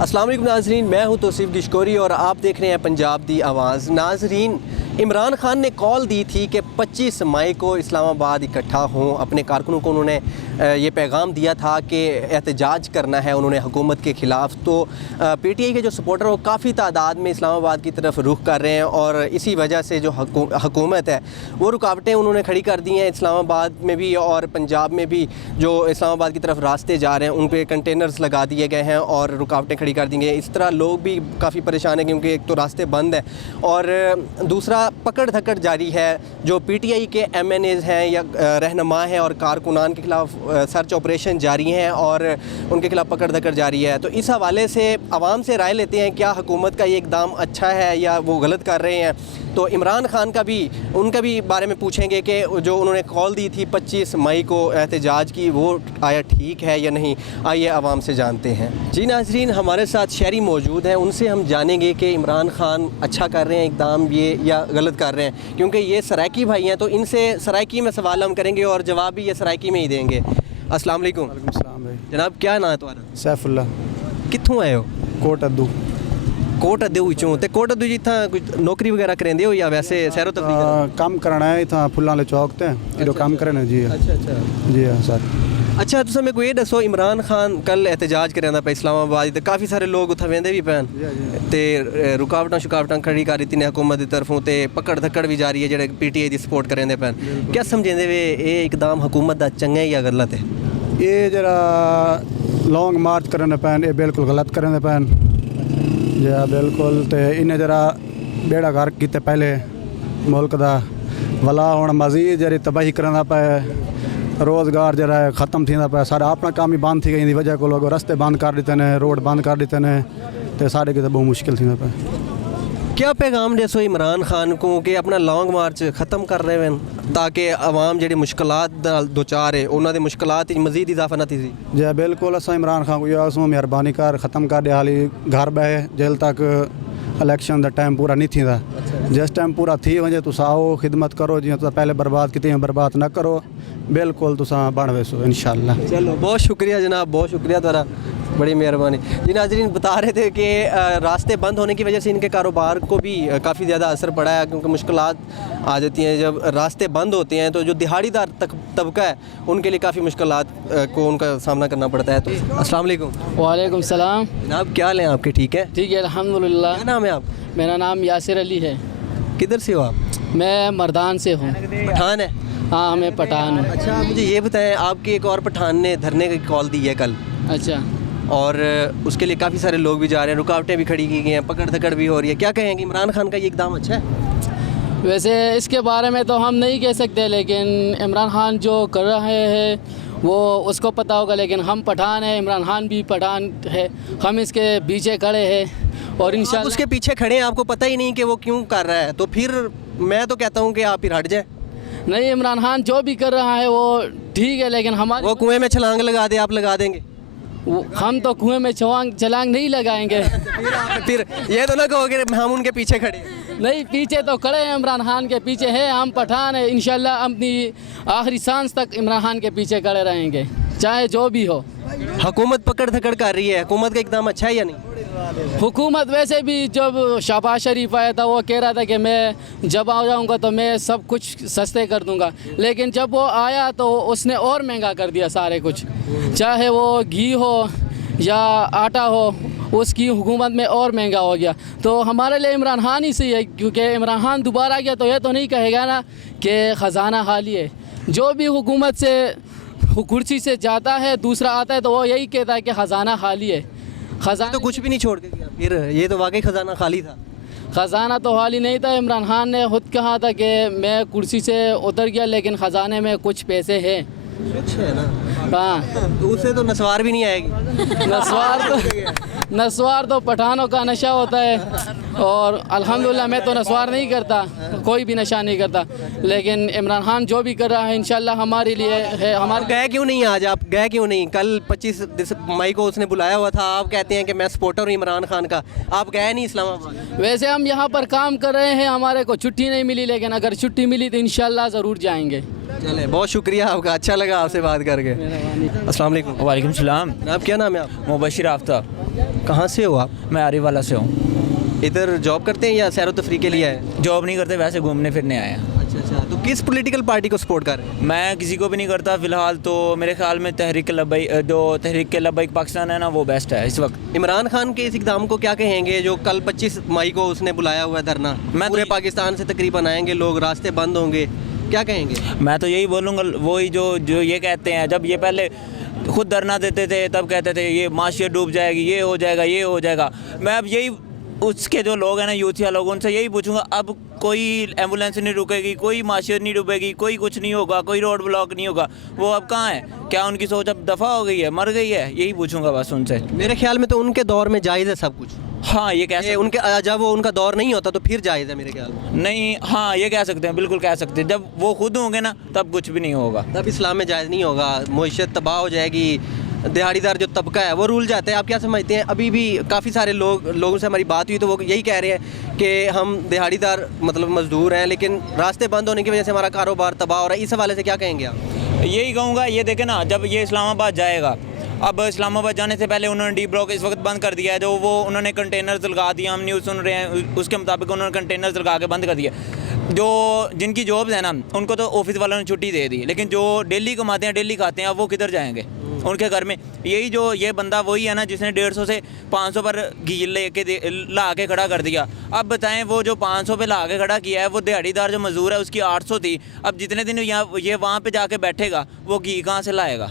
अस्सलाम वालेकुम नाजरीन, मैं हूं तौसीफ गिशकोरी और आप देख रहे हैं पंजाब दी आवाज़। नाजरीन, इमरान खान ने कॉल दी थी कि 25 मई को इस्लामाबाद इकट्ठा हों। अपने कारकुनों को उन्होंने ये पैगाम दिया था कि एहतजाज करना है उन्होंने हुकूमत के ख़िलाफ़। तो PTI के जो सपोर्टर वो काफ़ी तादाद में इस्लामाबाद की तरफ रुख कर रहे हैं और इसी वजह से जो हुकूमत है वो रुकावटें उन्होंने खड़ी कर दी हैं इस्लामाबाद में भी और पंजाब में भी। जो इस्लामाबाद की तरफ रास्ते जा रहे हैं उन पर कंटेनर्स लगा दिए गए हैं और रुकावटें खड़ी कर दी गई। इस तरह लोग भी काफ़ी परेशान हैं क्योंकि एक तो रास्ते बंद हैं और दूसरा पकड़ धकड़ जारी है। जो PTI के MNAs हैं या रहनुमा हैं और कारकुनान के ख़िलाफ़ सर्च ऑपरेशन जारी हैं और उनके ख़िलाफ़ पकड़ धकड़ जारी है। तो इस हवाले से आवाम से राय लेते हैं क्या हुकूमत का ये इक़दाम अच्छा है या वो गलत कर रहे हैं। तो इमरान खान का भी उनका भी बारे में पूछेंगे कि जो उन्होंने कॉल दी थी 25 मई को एहतजाज की, वो आया ठीक है या नहीं। आइए आवाम से जानते हैं। जी नाज़रीन, हमारे साथ शहरी मौजूद हैं, उनसे हम जानेंगे कि इमरान खान अच्छा कर रहे हैं इक़दाम ये या गलत कर रहे हैं, क्योंकि ये सराइकी भाई हैं। तो इनसे सराइकी में सवाल हम करेंगे और जवाब भी ये सराइकी में ही देंगे। अस्सलाम वालेकुम। वालेकुम सलाम भाई। जनाब, क्या नाम है तुम्हारा? सैफुल्ला। कित्थों आए हो? कोट अद्दू। कोट अद्दू विचों ते कोट अद्दू जित्थां कोई नौकरी वगैरह करेंदे हो या वैसे सैरो तफरीह? काम करना है इतना फुल्लां वाले चौक ते इधर काम करे ना जी। अच्छा जी हाँ सर। अच्छा, तुस मेरे को ये दसो, इमरान खान कल एहतजाज करेंदा पे इस्लामाबाद ते काफ़ी सारे लोग उत्थे वेंदे भी पैन ते रुकावटां खड़ी कर दित्ती ने हुकूमत की तरफों ते पकड़ धक्कड़ भी जारी है जेह्ड़े PTI दी सपोर्ट करेंदे पैन। क्या समझेंदे वे ये इकदाम हुकूमत दा चंगा है या गलत है? ये जरा लॉन्ग मार्च करने पैन ये बिल्कुल गलत करने पैन जी बिल्कुल। तो इन्हें जरा बेड़ा घर किते पहले मुल्क दा वला हुण मजीद जरी तबाही करना पे, रोज़गार जरा ख़त्म थींदा पे, सारा अपना काम ही बंद थी गई वजह को लोग रस्ते बंद कर दिते ने, रोड बंद कर दिते ने, तो सारे किते बहुत मुश्किल थींदा पे। क्या पैगाम दसो इमरान खान को कि अपना लॉन्ग मार्च ख़त्म कर रहे हैं ताकि आवाम जी मुश्किलात दो चार है उन्होंने मुश्किलात मजीद इजाफा ना थी? जी बिल्कुल। अस इमरान खान को यह मेहरबानी कर ख़त्म कर दे, हाली घर बहे जेल तक इलेक्शन का टाइम पूरा नहीं थींदा। जिस टाइम पूरा थी वजे तुस आओ खिदमत करो, जी तुस पहले बर्बाद की बर्बाद ना करो, बिल्कुल तुस बन वैसो इंशाअल्लाह। चलो, बहुत शुक्रिया जनाब, बहुत शुक्रिया तुम्हारा, बड़ी मेहरबानी। जी नाज़रीन, बता रहे थे कि रास्ते बंद होने की वजह से इनके कारोबार को भी काफ़ी ज़्यादा असर पड़ा है क्योंकि मुश्किलात आ जाती हैं जब रास्ते बंद होते हैं। तो जो दिहाड़ीदार तबका है उनके लिए काफ़ी मुश्किलात को उनका सामना करना पड़ता है। तो अस्सलाम वालेकुम। वालेकुम सलाम। जनाब, क्या हाल है आपके? ठीक है? ठीक है अल्हम्दुलिल्लाह। क्या नाम है आप? मेरा नाम यासिर अली है। किधर से हो आप? मैं मर्दान से हूँ। पठान है? हाँ, मैं पठान हूँ। अच्छा, मुझे ये बताएं, आपकी एक और पठान ने धरने की कॉल दी है कल अच्छा, और उसके लिए काफ़ी सारे लोग भी जा रहे हैं, रुकावटें भी खड़ी की गई हैं, पकड़ धकड़ भी हो रही है। क्या कहेंगे, इमरान खान का ये इकदाम अच्छा है? वैसे इसके बारे में तो हम नहीं कह सकते, लेकिन इमरान खान जो कर रहे हैं वो उसको पता होगा। लेकिन हम पठान हैं, इमरान खान भी पठान है, हम इसके पीछे खड़े हैं और इंशाल्लाह उसके पीछे खड़े हैं, आपको पता ही नहीं कि वो क्यों कर रहा है। तो फिर मैं तो कहता हूँ कि आप फिर हट जाए। नहीं, इमरान खान जो भी कर रहा है वो ठीक है, लेकिन हमारे वो कुएं में छलांग लगा दे, आप लगा देंगे? हम तो कुएं में छलांग नहीं लगाएंगे। फिर ये तो ना कहोगे हम उनके पीछे खड़े हैं। नहीं, पीछे तो खड़े हैं, इमरान खान के पीछे है, हम पठान है। इंशाल्लाह अपनी आखिरी सांस तक इमरान खान के पीछे खड़े रहेंगे, चाहे जो भी हो। हुकूमत पकड़ धकड़ कर रही है, हुकूमत का इकदाम अच्छा है या नहीं? हुकूमत वैसे भी जब शहबाज शरीफ आया था वो कह रहा था कि मैं जब आ जाऊंगा तो मैं सब कुछ सस्ते कर दूंगा, लेकिन जब वो आया तो उसने और महंगा कर दिया सारे कुछ, चाहे वो घी हो या आटा हो, उसकी हुकूमत में और महंगा हो गया। तो हमारे लिए इमरान खान ही सही है, क्योंकि इमरान खान दोबारा गया तो ये तो नहीं कहेगा ना कि ख़जाना खाली है। जो भी हुकूमत से कुर्सी से जाता है दूसरा आता है तो वो यही कहता है कि ख़जाना खाली है। खजाना तो कुछ भी नहीं छोड़ के गया, फिर ये तो वाकई खजाना खाली था। ख़जाना तो खाली नहीं था। इमरान खान ने खुद कहा था कि मैं कुर्सी से उतर गया लेकिन ख़जाने में कुछ पैसे हैं। कुछ है ना? हाँ, तो उससे तो नस्वार भी नहीं आएगी। नस्वार तो पठानों का नशा होता है और अल्हम्दुलिल्लाह मैं तो नस्वार नहीं करता, कोई भी नशा नहीं करता, लेकिन इमरान खान जो भी कर रहा है इंशाल्लाह हमारे लिए है। हमारे गए क्यों नहीं? आज आप गए क्यों नहीं? कल 25 मई को उसने बुलाया हुआ था, आप कहते हैं कि मैं सपोर्टर हूँ इमरान खान का, आप गए नहीं इस्लामाबाद? वैसे हम यहाँ पर काम कर रहे हैं, हमारे को छुट्टी नहीं मिली, लेकिन अगर छुट्टी मिली तो इंशाल्लाह ज़रूर जाएंगे। चले, बहुत शुक्रिया आपका, अच्छा लगा आपसे बात करके। अस्सलाम वालेकुम। वालेकुम सलाम। जनाब क्या नाम है आप? मुबशिर आफ्ताब। कहाँ से हो आप? मैं आरिवाला से हूँ। इधर जॉब करते हैं या सैर व तफरी के लिए आए? जॉब नहीं करते, वैसे घूमने फिरने आए हैं। अच्छा, तो किस पॉलिटिकल पार्टी को सपोर्ट कर रहे हैं? मैं किसी को भी नहीं करता फ़िलहाल तो। मेरे ख्याल में तहरीक लब्बैक पाकिस्तान है ना, वो बेस्ट है इस वक्त। इमरान खान के इस इक़दाम को क्या कहेंगे जो कल 25 मई को उसने बुलाया हुआ है धरना? मैं पूरे तो- पाकिस्तान से तकरीबन आएंगे लोग, रास्ते बंद होंगे, क्या कहेंगे? मैं तो यही बोलूँगा, वही जो ये कहते हैं, जब ये पहले खुद धरना देते थे तब कहते थे ये माशियत डूब जाएगी, ये हो जाएगा, ये हो जाएगा। मैं अब यही उसके जो लोग हैं ना, यूथिया लोग, उनसे यही पूछूंगा, अब कोई एम्बुलेंस नहीं रुकेगी, कोई माशियत नहीं डूबेगी, कोई कुछ नहीं होगा, कोई रोड ब्लॉक नहीं होगा, वो अब कहाँ है? क्या उनकी सोच अब दफ़ा हो गई है, मर गई है? यही पूछूंगा बस उनसे। मेरे ख्याल में तो उनके दौर में जायज़ है सब कुछ। हाँ, ये कैसे उनके जब वो उनका दौर नहीं होता तो फिर जायज़ है मेरे ख्याल में। नहीं, हाँ ये कह सकते हैं, बिल्कुल कह सकते हैं। जब वो खुद होंगे ना तब कुछ भी नहीं होगा। तब इस्लाम में जायज़ नहीं होगा, मुईशत तबाह हो जाएगी, दिहाड़ीदार जो तबका है वो रूल जाता है। आप क्या समझते हैं? अभी भी काफ़ी सारे लोगों से हमारी बात हुई तो वो यही कह रहे हैं कि हम दिहाड़ीदार मतलब मजदूर हैं, लेकिन रास्ते बंद होने की वजह से हमारा कारोबार तबाह हो रहा है। इस हवाले से क्या कहेंगे आप? यही कहूँगा, ये देखें ना, जब ये इस्लामाबाद जाएगा, अब इस्लामाबाद जाने से पहले उन्होंने डी ब्लॉक इस वक्त बंद कर दिया है, जो वो उन्होंने कंटेनर्स लगा दिया, हम न्यूज़ सुन रहे हैं उसके मुताबिक उन्होंने कंटेनर्स लगा के बंद कर दिया। जो जिनकी जॉब्स है ना, उनको तो ऑफिस वालों ने छुट्टी दे दी, लेकिन जो डेली कमाते हैं, डेली खाते हैं, अब वो किधर जाएंगे? उनके घर में यही जो ये बंदा वही है ना जिसने 150 से 500 पर घी ला के खड़ा कर दिया। अब बताएं, वो जो 500 पे ला के खड़ा किया है, वो दिहाड़ीदार जो मजदूर है उसकी 800 थी। अब जितने दिन ये वहाँ पे जाके बैठेगा, वो घी कहाँ से लाएगा?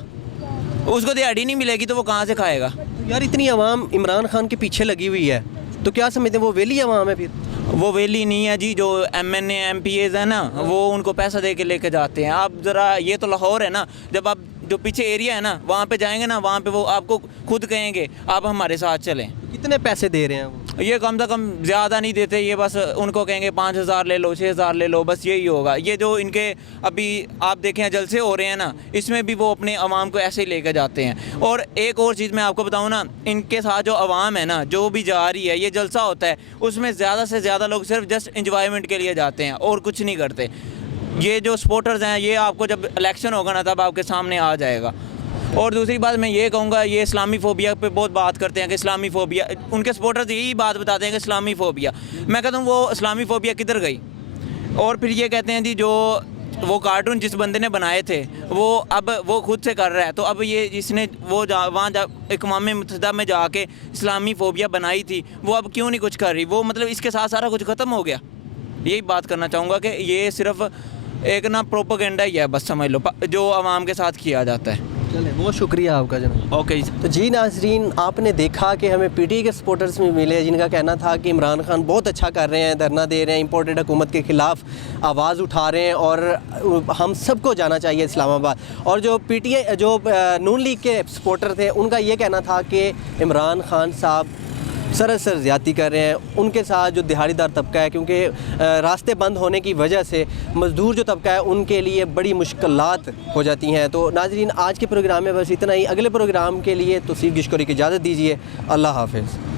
उसको दिहाड़ी नहीं मिलेगी तो वो कहाँ से खाएगा? यार इतनी आवाम इमरान खान के पीछे लगी हुई है, तो क्या समझते हैं वो वेली आवाम है? फिर वो वेली नहीं है जी, जो MNA MPAs है ना, वो उनको पैसा दे के लेके जाते हैं। आप ज़रा, ये तो लाहौर है ना, जब आप जो पीछे एरिया है ना वहाँ पे जाएंगे ना, वहाँ पे वो आपको खुद कहेंगे आप हमारे साथ चलें। कितने पैसे दे रहे हैं वो? ये कम से कम ज़्यादा नहीं देते, ये बस उनको कहेंगे 5000 ले लो, 6000 ले लो, बस यही होगा। ये जो इनके अभी आप देखें जलसे हो रहे हैं ना, इसमें भी वो अपने अवाम को ऐसे ही लेकर जाते हैं। और एक और चीज़ मैं आपको बताऊं ना, इनके साथ जो अवाम है ना, जो भी जा रही है, ये जलसा होता है, उसमें ज़्यादा से ज़्यादा लोग सिर्फ जस्ट इंजॉयमेंट के लिए जाते हैं और कुछ नहीं करते। ये जो सपोर्टर्स हैं, ये आपको जब इलेक्शन होगा ना तब आपके सामने आ जाएगा। और दूसरी बात मैं ये कहूँगा, ये इस्लामी फ़ोबिया पे बहुत बात करते हैं कि इस्लामी फ़ोबिया, उनके सपोर्टर्स यही बात बताते हैं कि इस्लामी फ़ोबिया। मैं कहता हूँ वो इस्लामी फ़ोबिया किधर गई? और फिर ये कहते हैं जी जो वो कार्टून जिस बंदे ने बनाए थे वो अब वो खुद से कर रहा है, तो अब ये इसने वो वहाँ इक़वाम मुत्तहिदा में जाके इस्लामी फ़ोबिया बनाई थी, वो अब क्यों नहीं कुछ कर रही? वो मतलब इसके साथ सारा कुछ ख़त्म हो गया। यही बात करना चाहूँगा कि ये सिर्फ एक ना प्रोपेगेंडा ही है, बस समझ लो, जो आवाम के साथ किया जाता है। चले, बहुत शुक्रिया आपका जनाब। ओके। तो जी नाजरीन, आपने देखा कि हमें पीटीआई के सपोर्टर्स में मिले जिनका कहना था कि इमरान खान बहुत अच्छा कर रहे हैं, धरना दे रहे हैं, इंपोर्टेड हुकूमत के ख़िलाफ़ आवाज़ उठा रहे हैं और हम सबको जाना चाहिए इस्लामाबाद। और जो पीटीआई जो नून लीग के सपोर्टर थे, उनका ये कहना था कि इमरान खान साहब सरासर ज़्यादती कर रहे हैं उनके साथ जो दिहाड़ीदार तबका है, क्योंकि रास्ते बंद होने की वजह से मज़दूर जो तबका है उनके लिए बड़ी मुश्किलात हो जाती हैं। तो नाज़रीन, आज के प्रोग्राम में बस इतना ही। अगले प्रोग्राम के लिए तौसीफ़ गिशकोरी की इजाज़त दीजिए। अल्लाह हाफ़िज़।